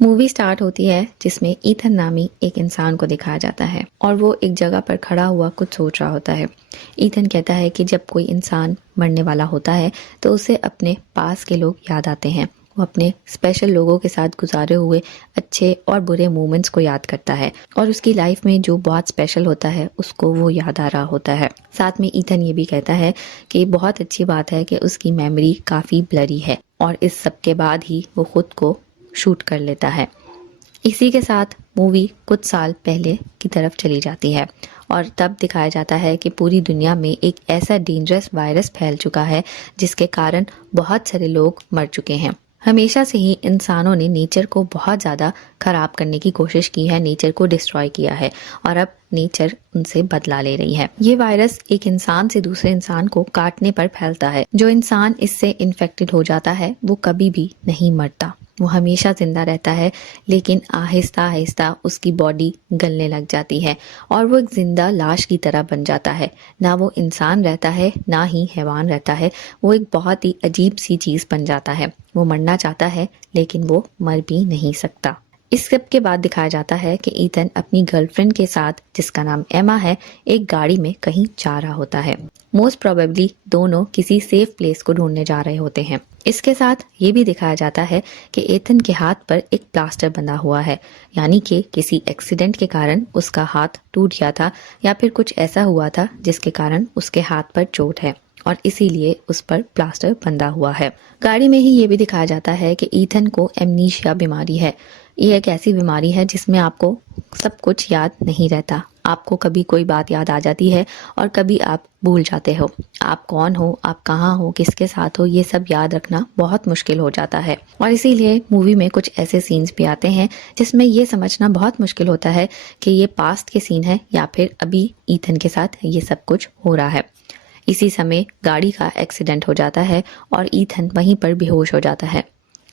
Movie start होती है जिसमें ईथन नामी एक इंसान को दिखाया जाता है और वो एक जगह पर खड़ा हुआ कुछ सोच रहा होता है। ईथन कहता है कि जब कोई इंसान मरने वाला होता है तो उसे अपने पास के लोग याद आते हैं। वो अपने स्पेशल लोगों के साथ गुजारे हुए अच्छे और बुरे मोमेंट्स को याद करता है और उसकी लाइफ में जो बहुत स्पेशल होता है उसको वो याद आ रहा होता है। साथ में ईथन ये भी कहता है कि बहुत अच्छी बात है कि उसकी मेमोरी काफ़ी ब्लरी है और इस सब के बाद ही वो खुद को शूट कर लेता है। इसी के साथ मूवी कुछ साल पहले की तरफ चली जाती है और तब दिखाया जाता है कि पूरी दुनिया में एक ऐसा डेंजरस वायरस फैल चुका है जिसके कारण बहुत सारे लोग मर चुके हैं। हमेशा से ही इंसानों ने नेचर को बहुत ज़्यादा खराब करने की कोशिश की है, नेचर को डिस्ट्रॉय किया है और अब नेचर उनसे बदला ले रही है। ये वायरस एक इंसान से दूसरे इंसान को काटने पर फैलता है। जो इंसान इससे इन्फेक्टेड हो जाता है वो कभी भी नहीं मरता, वो हमेशा जिंदा रहता है, लेकिन आहिस्ता आहिस्ता उसकी बॉडी गलने लग जाती है और वो एक जिंदा लाश की तरह बन जाता है। ना वो इंसान रहता है ना ही हैवान रहता है, वो एक बहुत ही अजीब सी चीज़ बन जाता है। वो मरना चाहता है लेकिन वो मर भी नहीं सकता। इस सब के बाद दिखाया जाता है कि ईथन अपनी गर्लफ्रेंड के साथ, जिसका नाम एमा है, एक गाड़ी में कहीं जा रहा होता है। मोस्ट प्रोबेबली दोनों किसी सेफ प्लेस को ढूंढने जा रहे होते हैं। इसके साथ ये भी दिखाया जाता है कि ईथन के हाथ पर एक प्लास्टर बंधा हुआ है, यानी कि किसी एक्सीडेंट के कारण उसका हाथ टूट गया था या फिर कुछ ऐसा हुआ था जिसके कारण उसके हाथ पर चोट है और इसीलिए उस पर प्लास्टर बंधा हुआ है। गाड़ी में ही ये भी दिखाया जाता है कि ईथन को एमनीशिया बीमारी है। ये एक ऐसी बीमारी है जिसमें आपको सब कुछ याद नहीं रहता। आपको कभी कोई बात याद आ जाती है और कभी आप भूल जाते हो। आप कौन हो, आप कहाँ हो, किसके साथ हो, ये सब याद रखना बहुत मुश्किल हो जाता है और इसीलिए मूवी में कुछ ऐसे सीन्स भी आते हैं जिसमें ये समझना बहुत मुश्किल होता है कि ये पास्ट के सीन है या फिर अभी ईथन के साथ ये सब कुछ हो रहा है। इसी समय गाड़ी का एक्सीडेंट हो जाता है और ईथन वहीं पर बेहोश हो जाता है।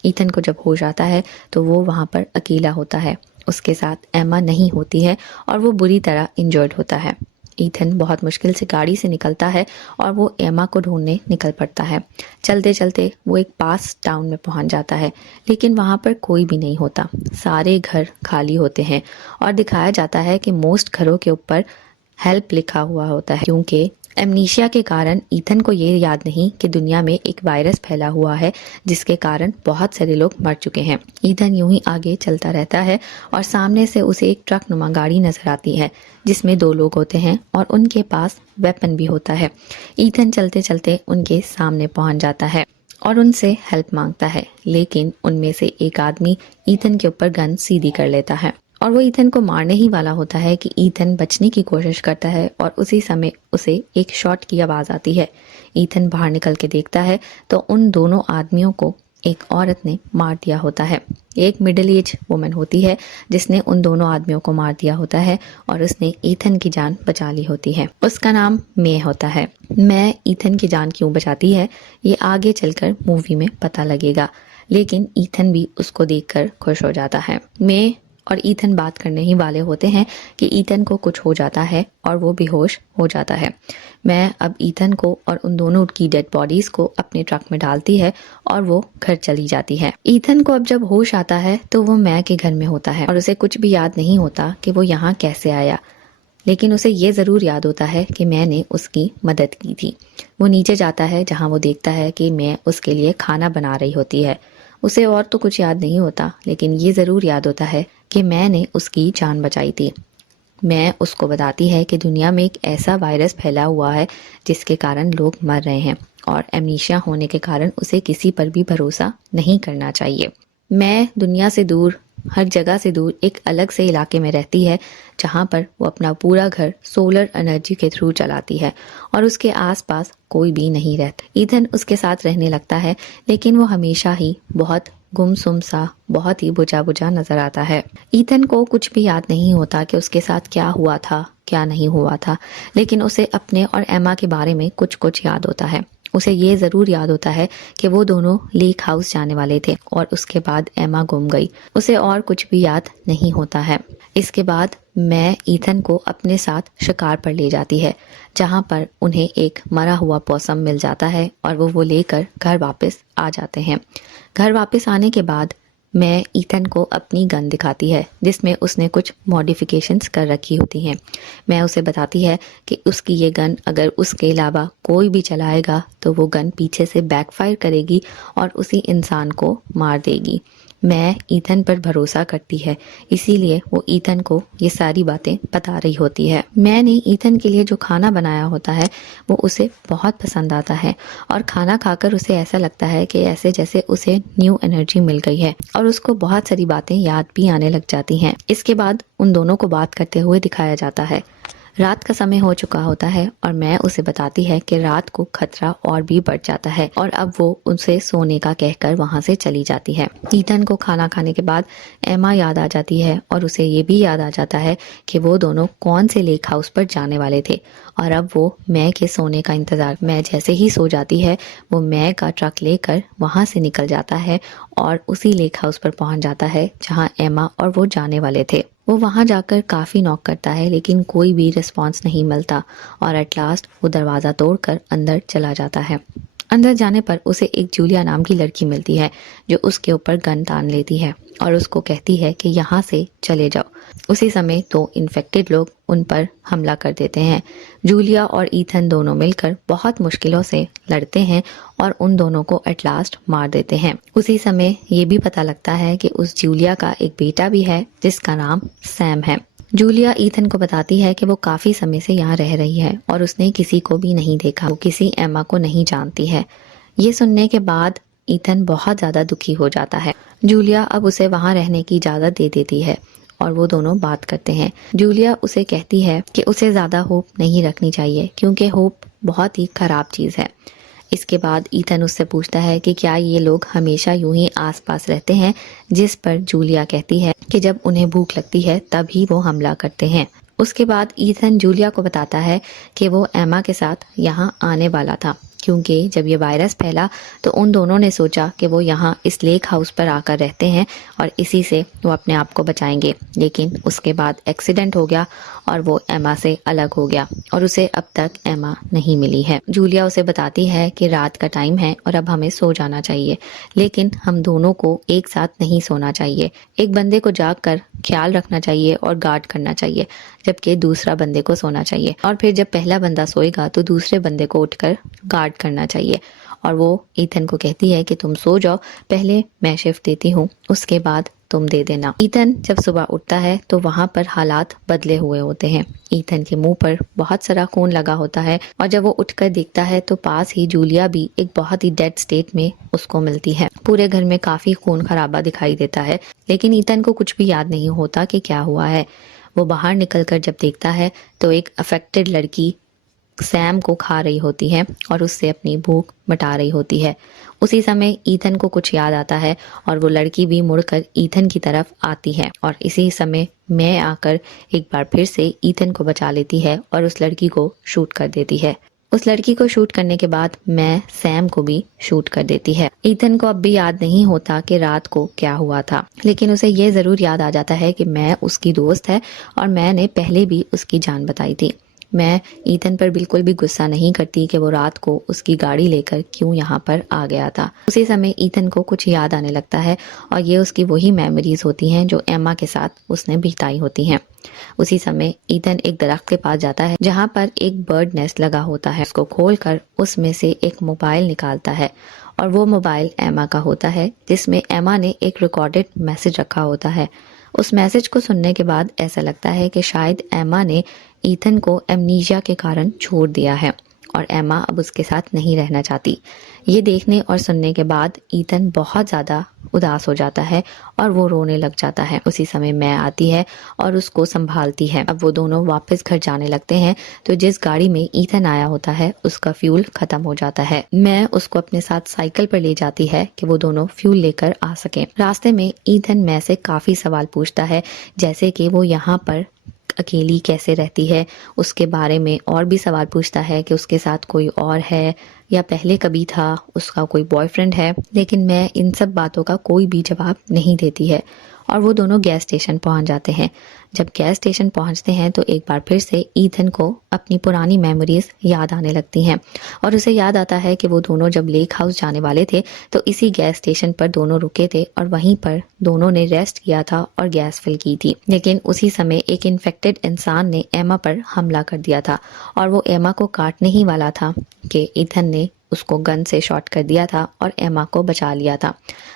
ईथन को जब होश आता है तो वो वहाँ पर अकेला होता है, उसके साथ एमा नहीं होती है और वो बुरी तरह इंजर्ड होता है। ईथन बहुत मुश्किल से गाड़ी से निकलता है और वो एमा को ढूंढने निकल पड़ता है। चलते चलते वो एक पास टाउन में पहुंच जाता है, लेकिन वहाँ पर कोई भी नहीं होता। सारे घर खाली होते हैं और दिखाया जाता है कि मोस्ट घरों के ऊपर हेल्प लिखा हुआ होता है, क्योंकि एमनीशिया के कारण ईथन को ये याद नहीं कि दुनिया में एक वायरस फैला हुआ है जिसके कारण बहुत सारे लोग मर चुके हैं। ईथन यूं ही आगे चलता रहता है और सामने से उसे एक ट्रक नुमा गाड़ी नजर आती है जिसमें 2 लोग होते हैं और उनके पास वेपन भी होता है। ईथन चलते चलते उनके सामने पहुंच जाता है और उनसे हेल्प मांगता है, लेकिन उनमें से एक आदमी ईथन के ऊपर गन सीधी कर लेता है और वो ईथन को मारने ही वाला होता है कि ईथन बचने की कोशिश करता है और उसी समय उसे एक शॉट की आवाज़ आती है। ईथन बाहर निकल के देखता है तो उन दोनों आदमियों को एक औरत ने मार दिया होता है। एक मिडिल एज वुमन होती है जिसने उन दोनों आदमियों को मार दिया होता है और उसने ईथन की जान बचा ली होती है। उसका नाम मे होता है। मैं ईथन की जान क्यों बचाती है ये आगे चलकर मूवी में पता लगेगा, लेकिन ईथन भी उसको देखकर खुश हो जाता है। मैं और ईथन बात करने ही वाले होते हैं कि ईथन को कुछ हो जाता है और वो बेहोश हो जाता है। मैं अब ईथन को और उन दोनों की डेड बॉडीज को अपने ट्रक में डालती है और वो घर चली जाती है। ईथन को अब जब होश आता है तो वो मैं के घर में होता है और उसे कुछ भी याद नहीं होता कि वो यहाँ कैसे आया, लेकिन उसे ये ज़रूर याद होता है कि मैंने उसकी मदद की थी। वो नीचे जाता है जहाँ वो देखता है कि मैं उसके लिए खाना बना रही होती है। उसे और तो कुछ याद नहीं होता, लेकिन ये ज़रूर याद होता है कि मैंने उसकी जान बचाई थी। मैं उसको बताती है कि दुनिया में एक ऐसा वायरस फैला हुआ है जिसके कारण लोग मर रहे हैं और एमनीशिया होने के कारण उसे किसी पर भी भरोसा नहीं करना चाहिए। मैं दुनिया से दूर, हर जगह से दूर एक अलग से इलाके में रहती है जहाँ पर वो अपना पूरा घर सोलर एनर्जी के थ्रू चलाती है और उसके आसपास कोई भी नहीं रहता। ईथन उसके साथ रहने लगता है, लेकिन वो हमेशा ही बहुत गुमसुम सा, बहुत ही बुझा बुझा नजर आता है। ईथन को कुछ भी याद नहीं होता कि उसके साथ क्या हुआ था, क्या नहीं हुआ था, लेकिन उसे अपने और एमा के बारे में कुछ कुछ याद होता है। उसे ये ज़रूर याद होता है कि वो दोनों लेक हाउस जाने वाले थे और उसके बाद एमा गुम गई। उसे और कुछ भी याद नहीं होता है। इसके बाद मैं ईथन को अपने साथ शिकार पर ले जाती है, जहाँ पर उन्हें एक मरा हुआ पॉसम मिल जाता है और वो लेकर घर वापस आ जाते हैं। घर वापस आने के बाद मैं ईथन को अपनी गन दिखाती है जिसमें उसने कुछ मॉडिफिकेशंस कर रखी होती हैं। मैं उसे बताती है कि उसकी ये गन अगर उसके अलावा कोई भी चलाएगा तो वो गन पीछे से बैकफायर करेगी और उसी इंसान को मार देगी। मैं ईथन पर भरोसा करती है, इसीलिए वो ईथन को ये सारी बातें बता रही होती है। मैंने ईथन के लिए जो खाना बनाया होता है वो उसे बहुत पसंद आता है और खाना खाकर उसे ऐसा लगता है कि ऐसे जैसे उसे न्यू एनर्जी मिल गई है और उसको बहुत सारी बातें याद भी आने लग जाती हैं। इसके बाद उन दोनों को बात करते हुए दिखाया जाता है। रात का समय हो चुका होता है और मैं उसे बताती है कि रात को खतरा और भी बढ़ जाता है और अब वो उनसे सोने का कहकर वहां से चली जाती है। ईथन को खाना खाने के बाद एमा याद आ जाती है और उसे ये भी याद आ जाता है कि वो दोनों कौन से लेक हाउस पर जाने वाले थे और अब वो मैं के सोने का इंतजार। मैं जैसे ही सो जाती है वो मैं का ट्रक लेकर वहां से निकल जाता है और उसी लेक हाउस पर पहुंच जाता है जहां एमा और वो जाने वाले थे। वो वहां जाकर काफी नॉक करता है लेकिन कोई भी रिस्पॉन्स नहीं मिलता और एट लास्ट वो दरवाजा तोड़कर अंदर चला जाता है। अंदर जाने पर उसे एक जूलिया नाम की लड़की मिलती है जो उसके ऊपर गन तान लेती है और उसको कहती है कि यहाँ से चले जाओ। उसी समय दो इन्फेक्टेड लोग उन पर हमला कर देते हैं। जूलिया और ईथन दोनों मिलकर बहुत मुश्किलों से लड़ते हैं और उन दोनों को एट लास्ट मार देते हैं। उसी समय ये भी पता लगता है कि उस जूलिया का एक बेटा भी है जिसका नाम सैम है। जूलिया ईथन को बताती है कि वो काफी समय से यहाँ रह रही है और उसने किसी को भी नहीं देखा, वो किसी एमा को नहीं जानती है। ये सुनने के बाद ईथन बहुत ज्यादा दुखी हो जाता है। जूलिया अब उसे वहां रहने की इजाजत दे देती है और वो दोनों बात करते हैं। जूलिया उसे कहती है कि उसे ज्यादा होप नहीं रखनी चाहिए क्योंकि होप बहुत ही खराब चीज है। इसके बाद ईथन उससे पूछता है कि क्या ये लोग हमेशा यूं ही आसपास रहते हैं, जिस पर जूलिया कहती है कि जब उन्हें भूख लगती है तभी वो हमला करते हैं। उसके बाद ईथन जूलिया को बताता है कि वो एमा के साथ यहाँ आने वाला था क्योंकि जब ये वायरस फैला तो उन दोनों ने सोचा कि वो यहाँ इस लेक हाउस पर आकर रहते हैं और इसी से वो अपने आप को बचाएंगे। लेकिन उसके बाद एक्सीडेंट हो गया और वो एमा से अलग हो गया और उसे अब तक एमा नहीं मिली है। जूलिया उसे बताती है कि रात का टाइम है और अब हमें सो जाना चाहिए, लेकिन हम दोनों को एक साथ नहीं सोना चाहिए। एक बंदे को जाग कर ख्याल रखना चाहिए और गार्ड करना चाहिए जबकि दूसरा बंदे को सोना चाहिए और फिर जब पहला बंदा सोएगा तो दूसरे बंदे को उठकर गार्ड करना चाहिए। और वो ईथन को कहती है कि तुम सो जाओ, पहले मैं शिफ्ट देती हूँ, उसके बाद तुम दे देना। ईथन जब सुबह उठता है तो वहां पर हालात बदले हुए होते हैं। ईथन के मुंह पर बहुत सारा खून लगा होता है और जब वो उठकर देखता है तो पास ही जूलिया भी एक बहुत ही डेड स्टेट में उसको मिलती है। पूरे घर में काफी खून खराबा दिखाई देता है लेकिन ईथन को कुछ भी याद नहीं होता कि क्या हुआ है। वो बाहर निकलकर जब देखता है तो एक अफेक्टेड लड़की सैम को खा रही होती है और उससे अपनी भूख मिटा रही होती है। उसी समय ईथन को कुछ याद आता है और वो लड़की भी मुड़कर ईथन की तरफ आती है और इसी समय मैं आकर एक बार फिर से ईथन को बचा लेती है और उस लड़की को शूट कर देती है। उस लड़की को शूट करने के बाद मैं सैम को भी शूट कर देती है। ईथन को अब भी याद नहीं होता कि रात को क्या हुआ था, लेकिन उसे ये जरूर याद आ जाता है कि मैं उसकी दोस्त है और मैंने पहले भी उसकी जान बताई थी। मैं ईथन पर बिल्कुल भी गुस्सा नहीं करती कि वो रात को उसकी गाड़ी लेकर क्यों यहाँ पर आ गया था। उसी समय ईथन को कुछ याद आने लगता है और ये उसकी वही मेमोरीज होती हैं जो एमा के साथ उसने बिताई होती हैं। उसी समय ईथन एक दरख्त के पास जाता है जहाँ पर एक बर्ड नेस्ट लगा होता है। उसको खोलकर उसमें से एक मोबाइल निकालता है और वो मोबाइल एमा का होता है जिसमें एमा ने एक रिकॉर्डेड मैसेज रखा होता है। उस मैसेज को सुनने के बाद ऐसा लगता है कि शायद एमा ने ईथन को एमनीशिया के कारण छोड़ दिया है और एमा अब उसके साथ नहीं रहना चाहती। ये देखने और सुनने के बाद ईथन बहुत ज़्यादा उदास हो जाता है और वो रोने लग जाता है। उसी समय मैं आती है और उसको संभालती है। अब वो दोनों वापस घर जाने लगते हैं तो जिस गाड़ी में ईथन आया होता है उसका फ्यूल खत्म हो जाता है। मैं उसको अपने साथ साइकिल पर ले जाती है कि वो दोनों फ्यूल लेकर आ सकें। रास्ते में ईथन मैं से काफ़ी सवाल पूछता है, जैसे कि वो यहाँ पर अकेली कैसे रहती है, उसके बारे में और भी सवाल पूछता है कि उसके साथ कोई और है या पहले कभी था, उसका कोई बॉयफ्रेंड है। लेकिन मैं इन सब बातों का कोई भी जवाब नहीं देती है और वो दोनों गैस स्टेशन पहुंच जाते हैं। जब गैस स्टेशन पहुंचते हैं तो एक बार फिर से ईथन को अपनी पुरानी मेमोरीज याद आने लगती हैं और उसे याद आता है कि वो दोनों जब लेक हाउस जाने वाले थे तो इसी गैस स्टेशन पर दोनों रुके थे और वहीं पर दोनों ने रेस्ट किया था और गैस फिल की थी। लेकिन उसी समय एक इन्फेक्टेड इंसान ने एमा पर हमला कर दिया था और वो एमा को काटने ही वाला था कि ईथन ने उसको गन से शॉट कर दिया था और एमा को बचा लिया था।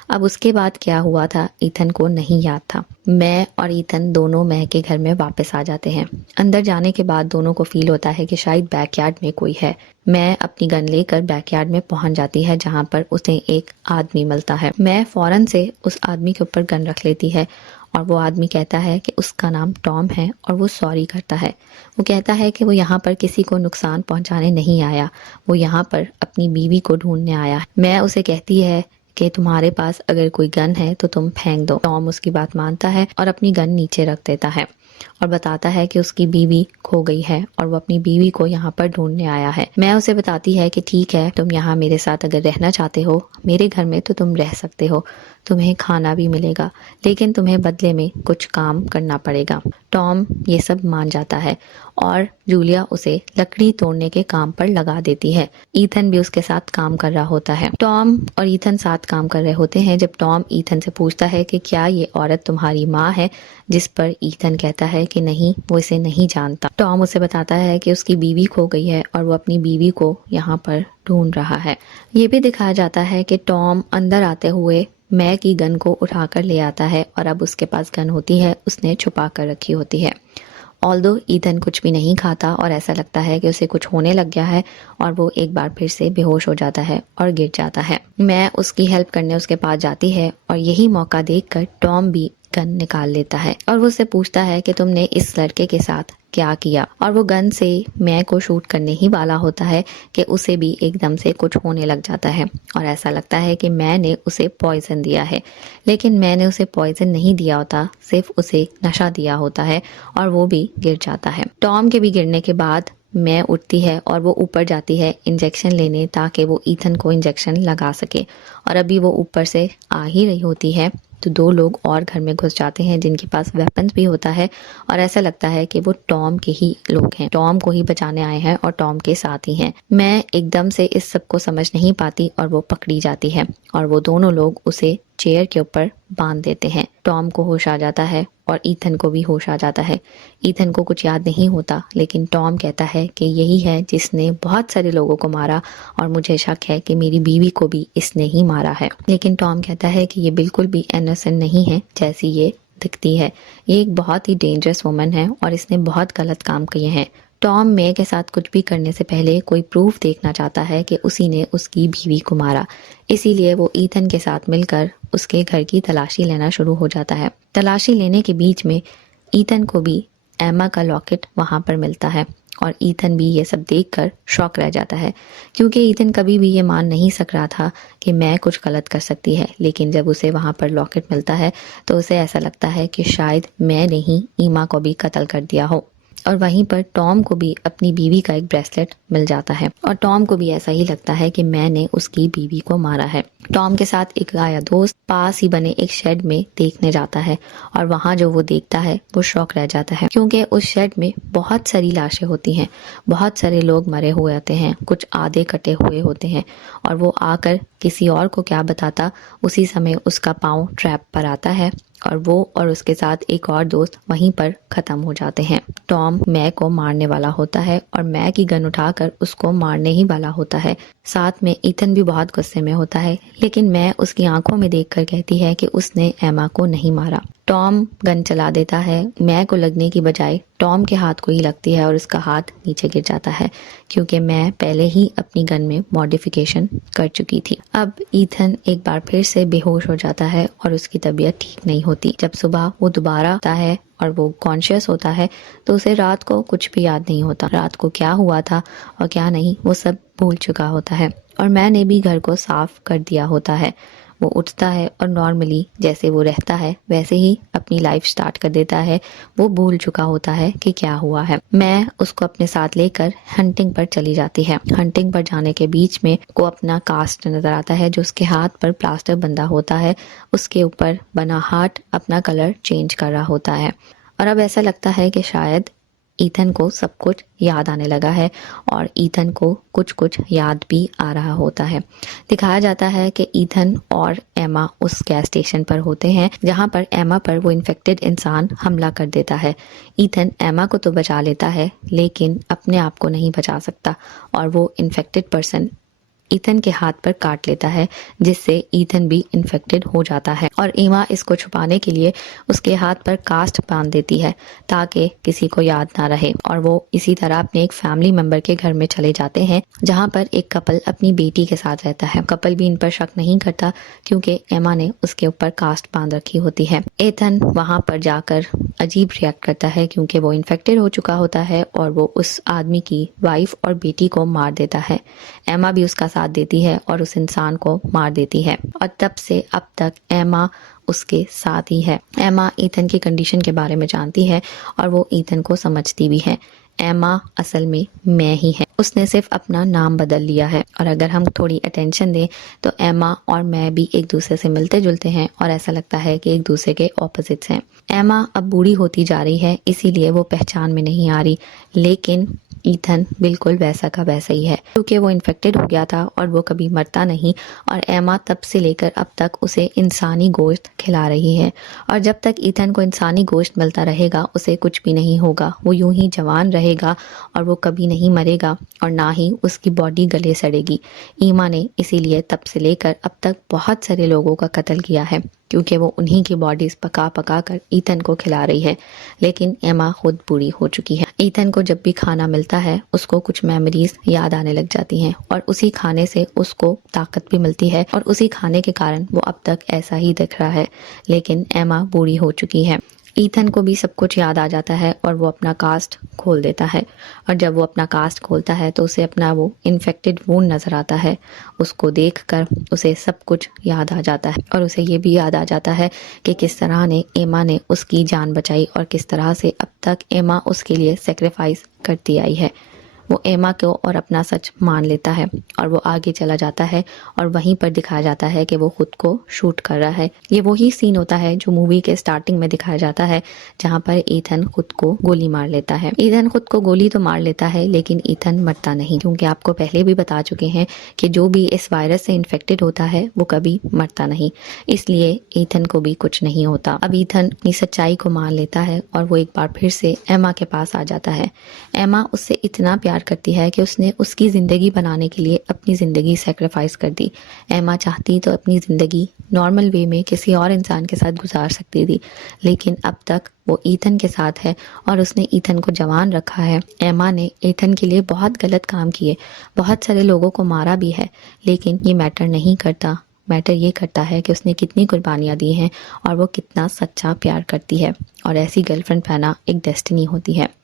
अब उसके बाद क्या हुआ था ईथन को नहीं याद था। मैं और ईथन दोनों मैं के घर में वापस आ जाते हैं। अंदर जाने के बाद दोनों को फील होता है कि शायद बैकयार्ड में कोई है। मैं अपनी गन लेकर बैकयार्ड में पहुंच जाती है जहां पर उसे एक आदमी मिलता है। मैं फौरन से उस आदमी के ऊपर गन रख लेती है और वो आदमी कहता है कि उसका नाम टॉम है और वो सॉरी करता है। वो कहता है कि वो यहाँ पर किसी को नुकसान पहुंचाने नहीं आया, वो यहाँ पर अपनी बीवी को ढूंढने आया है। मैं उसे कहती है कि तुम्हारे पास अगर कोई गन है तो तुम फेंक दो। टॉम उसकी बात मानता है और अपनी गन नीचे रख देता है और बताता है कि उसकी बीवी खो गई है और वो अपनी बीवी को यहाँ पर ढूंढने आया है। मैं उसे बताती है कि ठीक है, तुम यहाँ मेरे साथ अगर रहना चाहते हो मेरे घर में तो तुम रह सकते हो, तुम्हें खाना भी मिलेगा, लेकिन तुम्हें बदले में कुछ काम करना पड़ेगा। टॉम ये सब मान जाता है और जूलिया उसे लकड़ी तोड़ने के काम पर लगा देती है। ईथन भी उसके साथ काम कर रहा होता है। टॉम और ईथन साथ काम कर रहे होते हैं जब टॉम ईथन से पूछता है कि क्या ये औरत तुम्हारी माँ है, जिस पर ईथन कहता है कि नहीं, वो इसे नहीं जानता। टॉम उसे बताता है कि उसकी बीवी खो गई है और वो अपनी बीवी को यहाँ पर ढूंढ रहा है। ये भी दिखाया जाता है कि टॉम अंदर आते हुए मैं की गन को उठाकर ले आता है और अब उसके पास गन होती है, उसने छुपा कर रखी होती है। ऑल्दो ईथन कुछ भी नहीं खाता और ऐसा लगता है कि उसे कुछ होने लग गया है और वो एक बार फिर से बेहोश हो जाता है और गिर जाता है। मैं उसकी हेल्प करने उसके पास जाती है और यही मौका देखकर टॉम भी गन निकाल लेता है और वो उससे पूछता है कि तुमने इस लड़के के साथ क्या किया, और वो गन से मैं को शूट करने ही वाला होता है कि उसे भी एकदम से कुछ होने लग जाता है और ऐसा लगता है कि मैंने उसे पॉइजन दिया है, लेकिन मैंने उसे पॉइजन नहीं दिया होता, सिर्फ उसे नशा दिया होता है और वो भी गिर जाता है। टॉम के भी गिरने के बाद मैं उठती है और वो ऊपर जाती है इंजेक्शन लेने ताकि वो ईथन को इंजेक्शन लगा सके और अभी वो ऊपर से आ ही रही होती है तो दो लोग और घर में घुस जाते हैं जिनके पास वेपन्स भी होता है और ऐसा लगता है कि वो टॉम के ही लोग हैं, टॉम को ही बचाने आए हैं और टॉम के साथ ही हैं। मैं एकदम से इस सब को समझ नहीं पाती और वो पकड़ी जाती है और वो दोनों लोग उसे चेयर के ऊपर बांध देते हैं। टॉम को होश आ जाता है और ईथन को भी होश आ जाता है। ईथन को कुछ याद नहीं होता, लेकिन टॉम कहता है कि यही है जिसने बहुत सारे लोगों को मारा और मुझे शक है कि मेरी बीवी को भी इसने ही मारा है। लेकिन टॉम कहता है कि ये बिल्कुल भी इनोसेंट नहीं है जैसी ये दिखती है, ये एक बहुत ही डेंजरस वुमन है और इसने बहुत गलत काम किए हैं। टॉम मे के साथ कुछ भी करने से पहले कोई प्रूफ देखना चाहता है कि उसी ने उसकी बीवी को मारा, इसीलिए वो ईथन के साथ मिलकर उसके घर की तलाशी लेना शुरू हो जाता है। तलाशी लेने के बीच में ईथन को भी एमा का लॉकेट वहां पर मिलता है और ईथन भी ये सब देखकर शॉक रह जाता है, क्योंकि ईथन कभी भी ये मान नहीं सक रहा था कि मैं कुछ गलत कर सकती है, लेकिन जब उसे वहां पर लॉकेट मिलता है तो उसे ऐसा लगता है कि शायद मैंने ही ईमा को भी कत्ल कर दिया हो। और वहीं पर टॉम को भी अपनी बीवी का एक ब्रेसलेट मिल जाता है और टॉम को भी ऐसा ही लगता है कि मैंने उसकी बीवी को मारा है। टॉम के साथ एक गाया दोस्त पास ही बने एक शेड में देखने जाता है और वहां जो वो देखता है वो शॉक रह जाता है, क्योंकि उस शेड में बहुत सारी लाशें होती हैं, बहुत सारे लोग मरे हुए होते हैं, कुछ आधे कटे हुए होते हैं और वो आकर किसी और को क्या बताता, उसी समय उसका पाँव ट्रैप पर आता है और वो और उसके साथ एक और दोस्त वहीं पर खत्म हो जाते हैं। टॉम मै को मारने वाला होता है और मै की गन उठाकर उसको मारने ही वाला होता है। साथ में ईथन भी बहुत गुस्से में होता है, लेकिन मैं उसकी आंखों में देखकर कहती है कि उसने एमा को नहीं मारा। टॉम गन चला देता है, मैं को लगने की बजाय टॉम के हाथ को ही लगती है और उसका हाथ नीचे गिर जाता है, क्योंकि मैं पहले ही अपनी गन में मॉडिफिकेशन कर चुकी थी। अब ईथन एक बार फिर से बेहोश हो जाता है और उसकी तबीयत ठीक नहीं होती। जब सुबह वो दोबारा आता है और वो कॉन्शियस होता है तो उसे रात को कुछ भी याद नहीं होता, रात को क्या हुआ था और क्या नहीं वो सब भूल चुका होता है और मैंने भी घर को साफ कर दिया होता है। वो उठता है और नॉर्मली जैसे वो रहता है वैसे ही अपनी लाइफ स्टार्ट कर देता है। वो भूल चुका होता है कि क्या हुआ है। मैं उसको अपने साथ लेकर हंटिंग पर चली जाती है। हंटिंग पर जाने के बीच में को अपना कास्ट नजर आता है जो उसके हाथ पर प्लास्टर बंधा होता है। उसके ऊपर बना हार्ट अपना कलर चेंज कर रहा होता है और अब ऐसा लगता है कि शायद ईथन को सब कुछ याद आने लगा है और ईथन को कुछ कुछ याद भी आ रहा होता है। दिखाया जाता है कि ईथन और एमा उस गैस स्टेशन पर होते हैं जहां पर एमा पर वो इन्फेक्टेड इंसान हमला कर देता है। ईथन एमा को तो बचा लेता है लेकिन अपने आप को नहीं बचा सकता और वो इन्फेक्टेड पर्सन ईथन के हाथ पर काट लेता है जिससे ईथन भी इन्फेक्टेड हो जाता है और एमा इसको छुपाने के लिए उसके हाथ पर कास्ट बांध देती है ताकि किसी को याद ना रहे और वो इसी तरह अपने एक फैमिली मेंबर के घर में चले जाते हैं जहां पर एक कपल अपनी बेटी के साथ रहता है। कपल भी इन पर शक नहीं करता क्योंकि एमा ने उसके ऊपर कास्ट बांध रखी होती है। ईथन वहां पर जाकर अजीब रिएक्ट करता है क्योंकि वो इन्फेक्टेड हो चुका होता है और वो उस आदमी की वाइफ और बेटी को मार देता है। एमा भी उसका साथ देती है और उस इंसान को मार देती है और तब से अब तक एमा उसके साथ ही है। एमा ईथन की कंडीशन के बारे में जानती है और वो ईथन को समझती भी है। एमा असल में मैं ही है। उसने सिर्फ अपना नाम बदल लिया है और अगर हम थोड़ी अटेंशन दें तो एमा और मैं भी एक दूसरे से मिलते जुलते हैं और ऐसा लगता है कि एक दूसरे के ऑपोजिट्स हैं। एमा अब बूढ़ी होती जा रही है इसीलिए वो पहचान में नहीं आ रही लेकिन ईथन बिल्कुल वैसा का वैसा ही है क्योंकि वो इन्फेक्टेड हो गया था और वो कभी मरता नहीं और एमा तब से लेकर अब तक उसे इंसानी गोश्त खिला रही है और जब तक ईथन को इंसानी गोश्त मिलता रहेगा उसे कुछ भी नहीं होगा। वो यूं ही जवान रहेगा और वो कभी नहीं मरेगा और ना ही उसकी बॉडी गले सड़ेगी। ईमा ने इसीलिए तब से लेकर अब तक बहुत सारे लोगों का कत्ल किया है क्योंकि वो उन्हीं की बॉडीज पका पका कर ईथन को खिला रही है लेकिन एमा खुद बूढ़ी हो चुकी है। ईथन को जब भी खाना मिलता है उसको कुछ मेमोरीज याद आने लग जाती हैं और उसी खाने से उसको ताकत भी मिलती है और उसी खाने के कारण वो अब तक ऐसा ही दिख रहा है लेकिन एमा बूढ़ी हो चुकी है। ईथन को भी सब कुछ याद आ जाता है और वो अपना कास्ट खोल देता है और जब वो अपना कास्ट खोलता है तो उसे अपना वो इन्फेक्टेड वूंड नज़र आता है। उसको देखकर उसे सब कुछ याद आ जाता है और उसे ये भी याद आ जाता है कि किस तरह ने एमा ने उसकी जान बचाई और किस तरह से अब तक एमा उसके लिए सेक्रीफाइस करती आई है। वो एमा को और अपना सच मान लेता है और वो आगे चला जाता है और वहीं पर दिखाया जाता है कि वो खुद को शूट कर रहा है। ये वही सीन होता है जो मूवी के स्टार्टिंग में दिखाया जाता है जहां पर ईथन खुद को गोली मार लेता है। ईथन खुद को गोली तो मार लेता है लेकिन ईथन मरता नहीं क्योंकि आपको पहले भी बता चुके हैं कि जो भी इस वायरस से इन्फेक्टेड होता है वो कभी मरता नहीं, इसलिए ईथन को भी कुछ नहीं होता। अब ईथन अपनी सच्चाई को मान लेता है और वो एक बार फिर से एमा के पास आ जाता है। एमा उससे इतना प्यार करती है कि उसने उसकी ज़िंदगी बनाने के लिए अपनी ज़िंदगी सेक्रीफाइस कर दी। एमा चाहती तो अपनी ज़िंदगी नॉर्मल वे में किसी और इंसान के साथ गुजार सकती थी लेकिन अब तक वो ईथन के साथ है और उसने ईथन को जवान रखा है। एमा ने ईथन के लिए बहुत गलत काम किए, बहुत सारे लोगों को मारा भी है लेकिन ये मैटर नहीं करता। मैटर ये करता है कि उसने कितनी कुर्बानियाँ दी हैं और वो कितना सच्चा प्यार करती है और ऐसी गर्लफ्रेंड पाना एक डेस्टिनी होती है।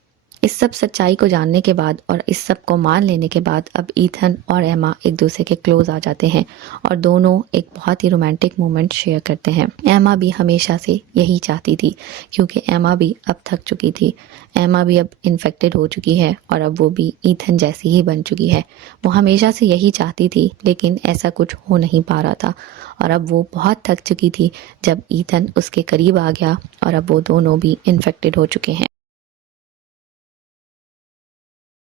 इस सब सच्चाई को जानने के बाद और इस सब को मान लेने के बाद अब ईथन और एमा एक दूसरे के क्लोज आ जाते हैं और दोनों एक बहुत ही रोमांटिक मोमेंट शेयर करते हैं। एमा भी हमेशा से यही चाहती थी क्योंकि एमा भी अब थक चुकी थी। एमा भी अब इन्फेक्टेड हो चुकी है और अब वो भी ईथन जैसी ही बन चुकी है। वो हमेशा से यही चाहती थी लेकिन ऐसा कुछ हो नहीं पा रहा था और अब वो बहुत थक चुकी थी जब ईथन उसके करीब आ गया और अब वो दोनों भी इन्फेक्टेड हो चुके हैं।